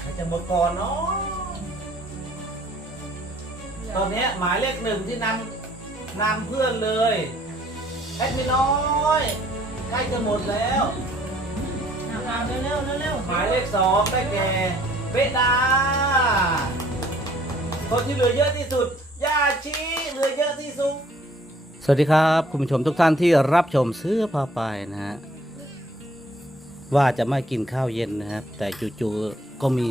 ใครจะมาก่อนเนาะตอนเนี้ยหมายเลขหนึ่งที่นำนำเพื่อนเลยแอดมินน้อยใกล้จะหมดแล้วเอาเร็วเร็วเร็วเร็วหมายเลขสองได้แก่เบดาคนที่เหลือเยอะที่สุดย่าชีเหลือเยอะที่สุด สวัสดีครับคุณผู้ชมทุกท่านที่รับชมเสื้อผ้าไปนะฮะว่าจะไม่กินข้าวเย็นนะครับ แต่จู่ๆ ก็มี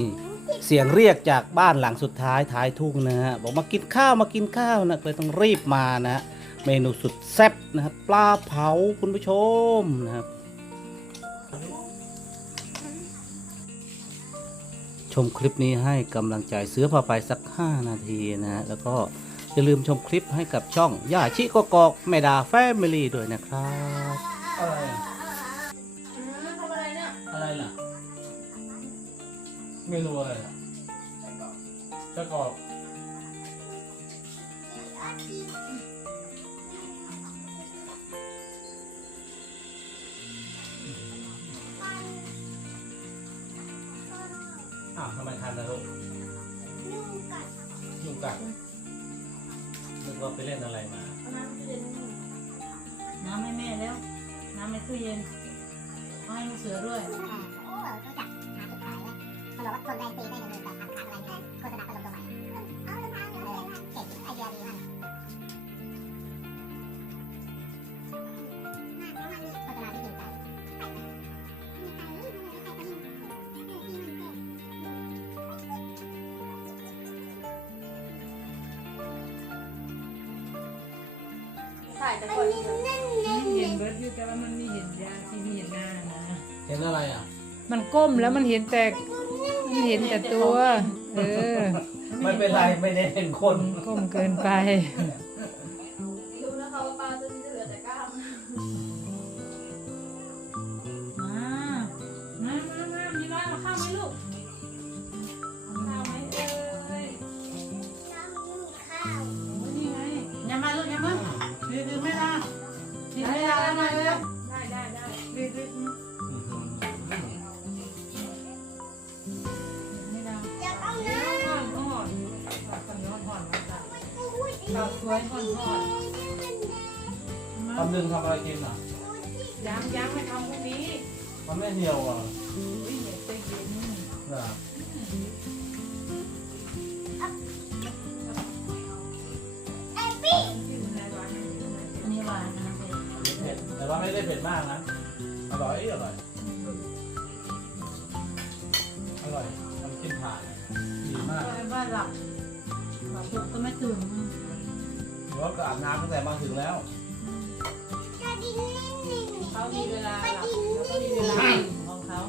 เสียงเรียกจากบ้านหลังสุดท้ายท้ายทุ่งนะฮะบอกมากินข้าวมากินข้าวนะเลยต้องรีบมานะฮะเมนูสุดแซ่บนะครับปลาเผาคุณผู้ชมนะครับ ชมคลิปนี้ให้กำลังใจเสือพาไปสัก 5 นาทีนะฮะแล้วก็อย่าลืมชมคลิปให้กับช่องย่าชิกกอกแม่ดาแฟมิลี่ด้วยนะครับ เมนูอะไรล่ะจะกรอบอ้าวทำไมทันนะลูกยุงกัดนึกว่าไปเล่นอะไรมาน้ำให้แม่แล้ว น้ำในตู้เย็นเอาให้ลูกเสือด้วย บอกว่าคนแรงตีได้เงินแต่ทำค้างอะไรเงี้ยโฆษณาพัดลมตัวใหม่เอาเลยทางเลยเจ๋งไอเดียดีมากโฆษณาที่ยิงใจถ่ายแต่คนเดียวเห็นเบิร์ดอยู่แต่ว่ามันไม่เห็นยาที่ไม่เห็นหน้านะ เห็นอะไรอะ มันก้มแล้วมันเห็นแต่มัน เห็นแต่ตัว เออ ไม่เป็นไรไม่ได้เห็นคน ก้มเกินไปำลึงทำอะไรกินอะย้ำย้ำไปทำพวกนี้มันไม่เหี่ยวอะวิ่งเหยียบไปเย็นเหรออยู่ในร้านอันนี้หวานนะเผ็ดเผ็ดแต่ว่าไม่ได้เผ็ดมากนะอร่อยอร่อยอร่อยทำกินผ่านดีมากก็เป็นว่าหลับหลับปุ๊บก็ไม่ตื่นหรือว่าก็อาบน้ำตั้งแต่มาถึงแล้วเขา มีเวลาหลับแล้วก็มีเวลาตื่นของเขา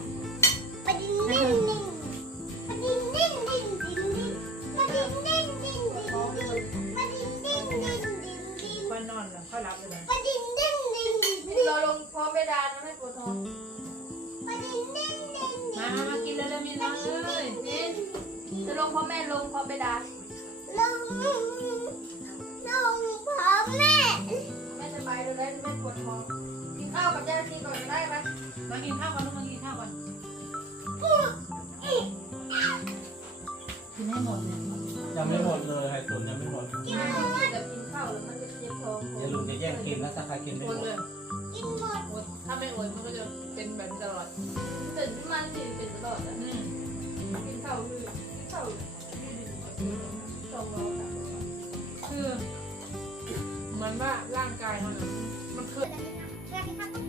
ค่อยนอนแล้วค่อยรับเลยเราลงพร้อมเบดานะไม่ปวดท้องมามามากินเลยเลยมีน้องเอ้ยนี่จะลงพร้อมแม่ลงพร้อมเบดาแม่จะไปดูได้ไม่ปวดท้องกิน ข้าวกับยาทีก่อนได้ไหมมากินข้าวก่อนลูกมากินข้าวก่อนกินให้หมดเนี่ยยังไม่หมดเลยไข่ตุ๋นยังไม่หมดกินแต่กินข้าวแล้วมันจะเจ็บท้องอย่าลืมจะแย่งกินนะถ้าใครกินไม่อหดมดเลยอดถ้าไม่อดมันก็จะเป็นแบบนี้ตลอดตื่นขึ้นมาสิเป็นตลอดนะอืมกินข้าวคือกินข้าวสองร้อยค่ะคือเหมือนว่าร่างกายมันอะมันเคย มีความสุ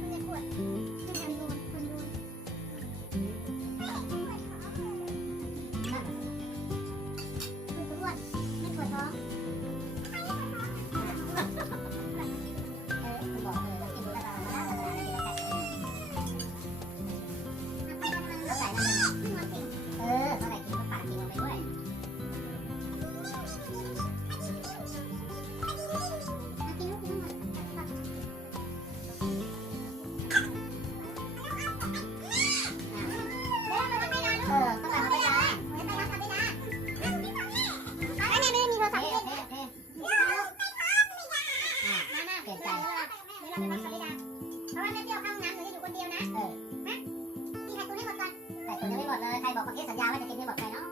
ใครบอกว่าเอ๊ะสัญญาว่าจะกินให้หมดไปเนาะ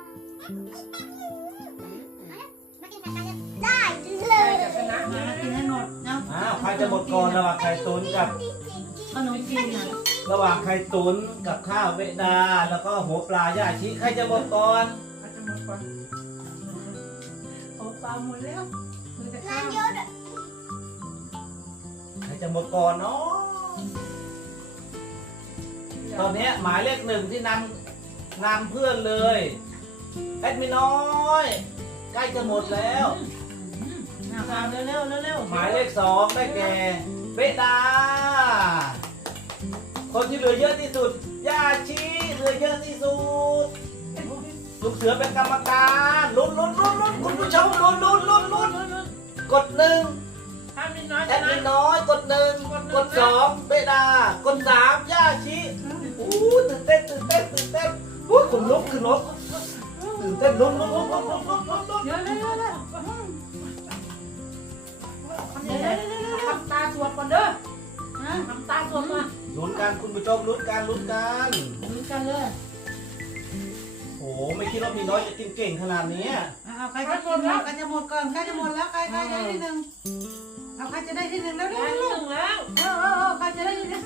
มากินกันกันได้เลใครยจะชนะมากินให้หมดเนาะอ้าวใครจะหมดก่อนระหว่างไข่ตุ๋นกับขนมจีนนะระหว่างไข่ตุ๋นกับข้าวเวดา แล้วก็หัวปลาย่าชิใครจะหมดก่อนอาจจะหมดก่อนโอ้ปลาหมดแล้วมือจะข้านวเยอะใครจะหมดก่อนเนาะตอนนี้หมายเลขหนึ่งที่นำ นำเพื่อนเลยแอดมินน้อย ใกล้จะหมดแล้วเอาเร็วเร็วเร็วเร็วหมายเลขสองได้แก่เบดาคนที่เหลือเยอะที่สุดย่าชีเหลือเยอะที่สุดลูกเสือเป็นกรรมการลุ้นลุ้นลุ้นลุ้นคุณผู้ชมลุ้นลุ้นลุ้นลุ้นกดหนึ่งถ้ามีน้อยแอชดนะมินน้อยกดหนึ่งกดสองเบดากดสามย่าชีอู้ตื่นเต้นตื่นเต้นตื่นเต้น อู้ขนลุกขึ้นรถตื่นเต้นลุ้นลุ้นลุ้นลุ้นลุ้นลุ้นลุ้นเยอะเลยเยอะเลยเดี๋ยวเดี๋ยวเดี๋ยวเดี๋ยวทำตาสวดก่อนเด้อฮะทำตาสวดก่อนลุ้นกันคุณผู้ชมลุ้นกันลุ้นกันดูกันเลยโอ้โหไม่คิดว่ามีน้อยจะกินเก่งขนาดนี้เอาใครจะหมดแล้วใครจะหมดก่อนใครจะหมดแล้วใครใครได้ที่หนึ่งเอาใครจะได้ที่หนึ่งแล้วเร็วได้เร็วหนึ่งแล้วเออเออใครจะได้ที่หนึ่ง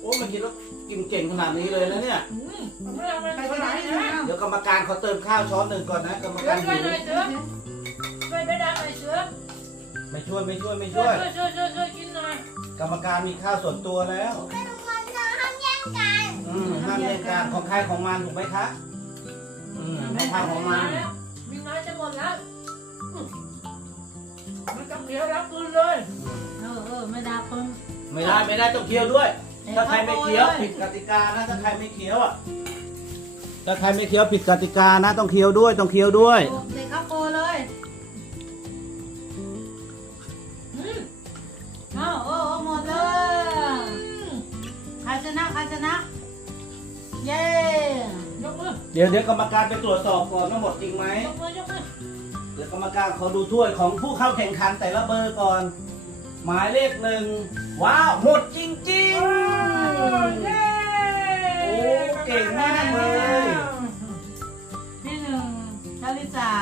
โอ้ไม่คิดว่ากินเก่งขนาดนี้เลยนะเนี่ย อืมไม่เอาไปใครไปจะไหนได้ที่หนึ่งนะเอาเดี๋ยวกรรมการเขาเติมข้าวช้อนหนึ่งก่อนนะกรรมช่กาวยรช่วยหหิน่อวยเสือช่วยไปดังหน่อยเสือไม่ช่วยไม่ช่วยไม่ช่ช่ววยย ช่วยช่วยช่วยช่วยกินหน่อยกรรมการมีข้าวส่วนตัวแล้วขนมมันจะห้ามแย่งกันอืมห้ามแย่งกันของใครของมันถูกไหมคะ อืมของใครของมันมีน้อยจะหมดแล้วอืมมันจะเคี้ยวรับคืนเลย เออเออไม่ได้คนไม่ได้ไม่ได้ต้องเคี้ยวด้วย ถ้าใครไม่เคี้ยวผิดกติกานะถ้าใครไม่เคี้ยวอะถ้าใครไม่เคี้ยวผิดกติกานะ ต้องเคี้ยวด้วยต้องเคี้ยวด้วยเด็กข้าวโพดเลยอืมเอาโอ้โอ้หมดเลยใครชนะใครชนะ เย้ยกมือเดี๋ยวเดี๋ยวกรรมการไปตรวจสอบก่อนว่าหมดจริงไหมยกมือยกมือเดี๋ยวกรรมการขอดูถ้วยของผู้เข้าแข่งขันแต่ละเบอร์ก่อน หมายเลขหนึ่งว้าวหมดจริง เย้โอ้เก่งมากเลย ที่หนึ่งชาลิสา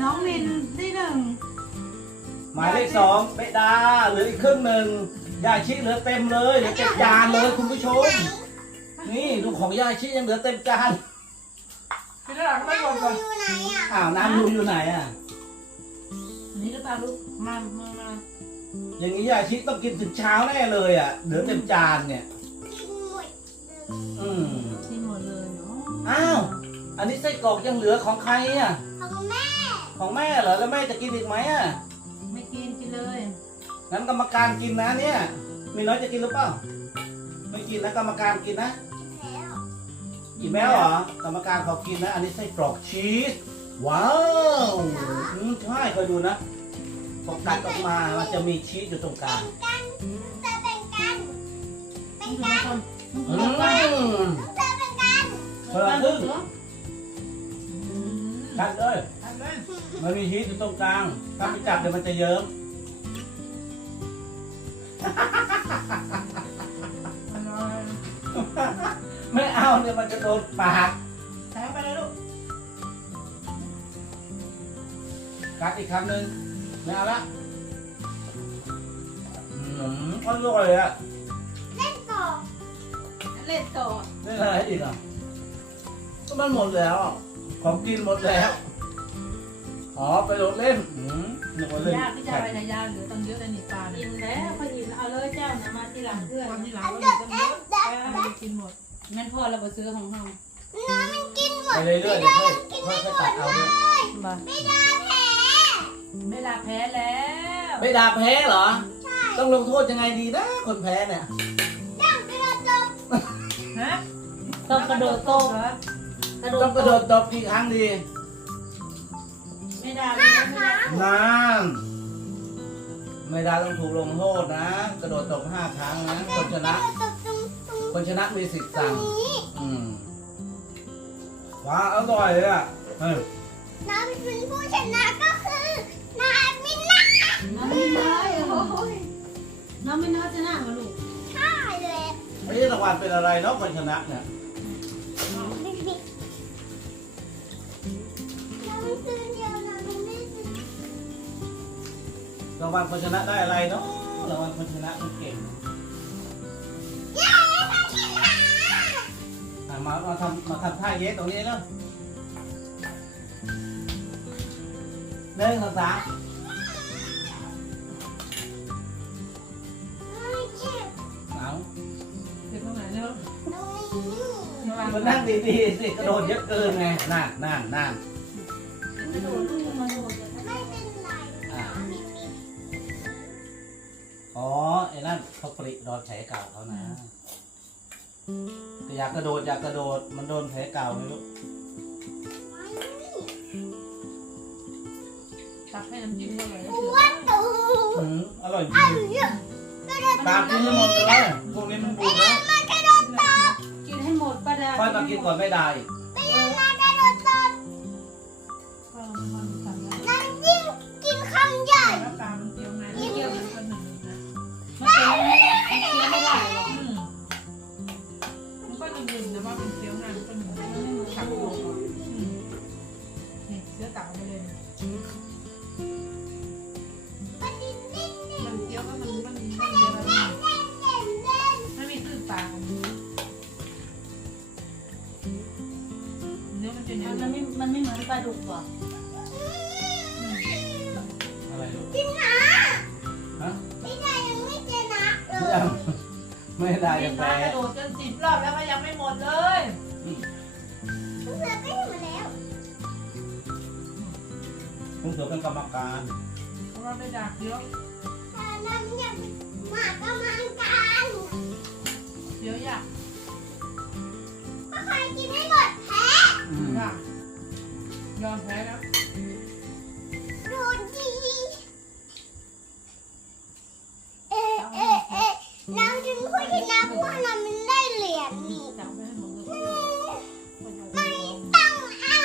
น้องมินที่หนึ่งๆหมายเลขสองเบดาเหลืออีกครึ่งหนึ่งยาชิเหลือเต็มเลยเหลือเต็มจานเลยคุณผู้ชม นี่ดูของยาชิยังเหลือเต็มจานพี่ระดับไม่หมดก่อนอยู่ไหนอะอ้าวน้ำรูอยู่ไหนอะ อันนี้หรือเปล่าลูกมามามา อย่างนี้ยาชิต้องกินถึงเช้าแน่เลยอะเหลือเต็มจานเนี่ย กินหมดอืมที่หมดเลยเนาะอ้าว อันนี้ไส้กรอกยังเหลือของใครอะ ของแม่ของแม่เหรอ แล้วแม่จะกินอีกไหมอะ ไม่กินกินเลยงั้นกรรมการกินนะเนี่ย มีน้อยจะกินหรือเปล่า ไม่กินนะกรรมการกินนะแล้วอีแมวเหรอ กรรมการขอกินนะ อันนี้ไส้กรอกชีส ว้าวอืมใช่เคยดูนะ พอกัดออกมามันจะมีชีสอยู่ตรงกลางกันจะแบ่งกันแบ่งดูกันคนอืมจะแบ่งกันคนละครึ่งอืมกัดเลยทำเลยมันมีชีสอยู่ตรงกลางถ้าไปจับเดี๋ยวมันจะเยิ้มอร่อยไม่เอาเดี๋ยวมันจะโดนปากแทงไปเลยลูกกัดอีกคำหนึ่ง ไม่เอาละอืมอร่อยอะเล่นต่อเล่นต่อนี่อะไรอีกอะก็มันหมดแล้วอะของกินหมดแล้วอ๋อไปโดดเล่นอืมนึกว่าเล่นยากที่จะอะไรนะยากเหลือตั้งเยอะเลยนี่ปลาเนี่ยกินแล้วพออิ่มเอาเลยเจ้านะมาทีหลังเพื่อนวันที่หลังอันก็เดมีอตั้งเอ็เยอะดเด็ดแม่ให้กินหมดงั้นพ่อเราไปซื้อของเราน้องมันกินหมไปดเรื่อยๆเดี๋ยวค่อยค่อยค่อยตัดเอาเนี่ยบ้าไม่ได้แผล ไม่ลาแพ้แล้วไม่ดาแพ้เหรอต้องลงโทษยังไงดีนะ คนแพ้เนี่ย ย่างกระโดดฮะต้องกระโดดโตะกระโดต้อดงกระโดดตบกี่ครั้งดีไม่ได้ไม่ได้ไม่ได้นานไม่ได้ต้องถูกลงโทษนะ กระโดดตบห้าครั้งนะคนชนะตบตรงตรงคนชนะมีสิทธิ์ตรสั่งงนี้ อืมว้าอร่อยเลยอะเฮ้ยน้องเป็นผู้ชนะก็คือนายมินนะ น้องม่นน้ยน้องมินน้จะนั่งเหรอลูกใช่เลยไม่รางวัลเป็นอะไรเนาะคนชนะเนี่ยรางวัลคนชนะได้อะไรเนาะรางวัลคนชนะคนเก่งมามาทำมาทำท่าเย้ตรงนี้เนาะหนึ่งสองสา มันนั่งดีๆสิกระโดดเยอะเกินไงน่าน่าน่าไม่โดนมาโดนไม่เป็นไรอ่ามีมีอ๋อไอ้นั่นเขาปริโดนแผลเก่าเขานะแต่อยากกระโดดอยากกระโดดมันโดนแผลเก่าไม่รู้ตักให้น้ำจิ้มเข้าไปหัวตูอืมอร่อยจอัรินงเยอะก็ได้ตามกินให้หมดเลยพวกนี้มันบูดแล้ว ค่อยมากินก่อนไม่ได้อีกไปยังมากระโดดตบก็มันทำได้น้ำจิ้มกินคำใหญ่แล้วตามันเมันไม่มันไม่เหมือนปลาดุกหรอกอะไรลูกกินหาฮะพี่นายยังไม่ชนะเลยังยไม่ได้กิจะนแพ้มากระโดดจนสิบรอบแล้วก็ยังไม่หมดเลยเสือก็อยู่แล้วลุงเสือเป็นกรรมการเพราะว่าไม่ดักเยอะแต่นั้นยังมากำลังการเยอะอยาก ยอมแพ้แล้วโดนดีเอ๊ะเอ๊ะเอ๊ะน้ำถึงผู้ชนะเพราะว่าเรามันได้เหรียญนี่จับไม่ให้หมดเลยไม่ต้องเอา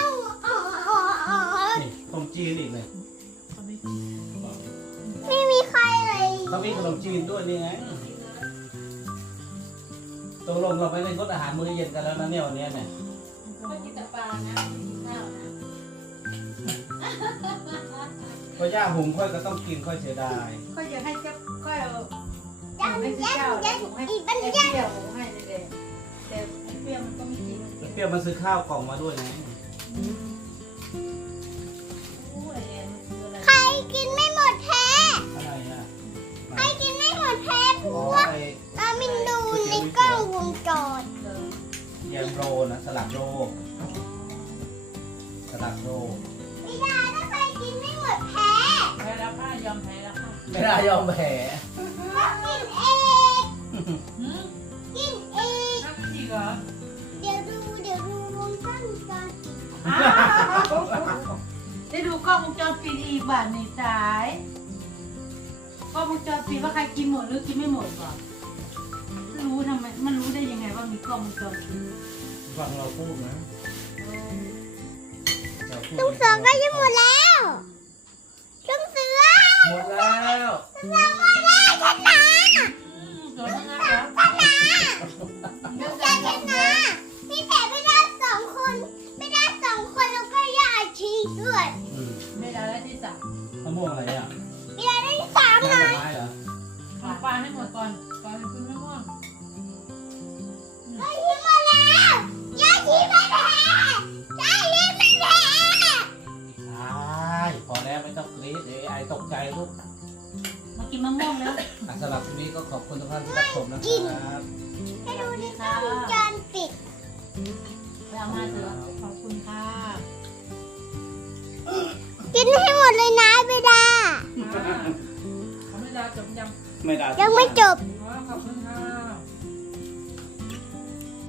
อ๋ออ๋ออ๋อนี่ขนมจีนอีกเลยตอนนี้ไม่มีใครเลยเขามีขนมจีนด้วยนี่ไงตกลงเราไปเล่นรถอาหารมื้อเย็นกันแล้วนะเนี่ยวันเนี้ยเนี่ยไม่กินแต่ปลานะกินข้าวนะ ก็ย่าหุงค่อยก็ต้องกินค่อยเสียดายค่อยจะให้เจ้าค่อยเอายังให้ยังเจ้ายังส่งให้อีกบันไอ้ยังเปรี้ยวส่งให้เลยแต่ไอ้เปรี้ยวมันก็ไม่กินแล้วเปรี้ยวมาซื้อข้าวกล่องมาด้วยไงโอ้ยมันคืออะไรใครกินไม่หมดแพ้อะไรอะใครกินไม่หมดแพ้เพอ๋อราะว่าไอ้เรามินดูในกล้องวงจรเออแยมโรนะสลัดโรสลัดโร แล้วค่ะยอมแพ้แล้วค่ะไม่ได้ยอมแพ้ก็กินเองหืมกินเองนั่งอีกเหรอเดี๋ยวดูเดี๋ยวดูวงจรกันได้ดูกล้องวงจรปิดอีกบ้านในสายกล้องวงจรปิดว่าใครกินหมดหรือกินไม่หมดก่อนรู้ทำไมมันรู้ได้ยังไงว่ามีกล้องวงจรปิดฟังเราพูดนะเราพูดลุงสือก็ยังหมดแล้ว ตกใจลูกมากินมะม่วงแล้ว อะสำหรับวันนี้ก็ขอบคุณทุกท่านที่รับชมนะครับให้ดูในกล้องวงจรปิดไปเอามาเถอะขอบคุณค่ะกินให้หมดเลยนะเบดาค่ะเขาไม่ได้จบยังไม่ได้ ยังไม่จบ อ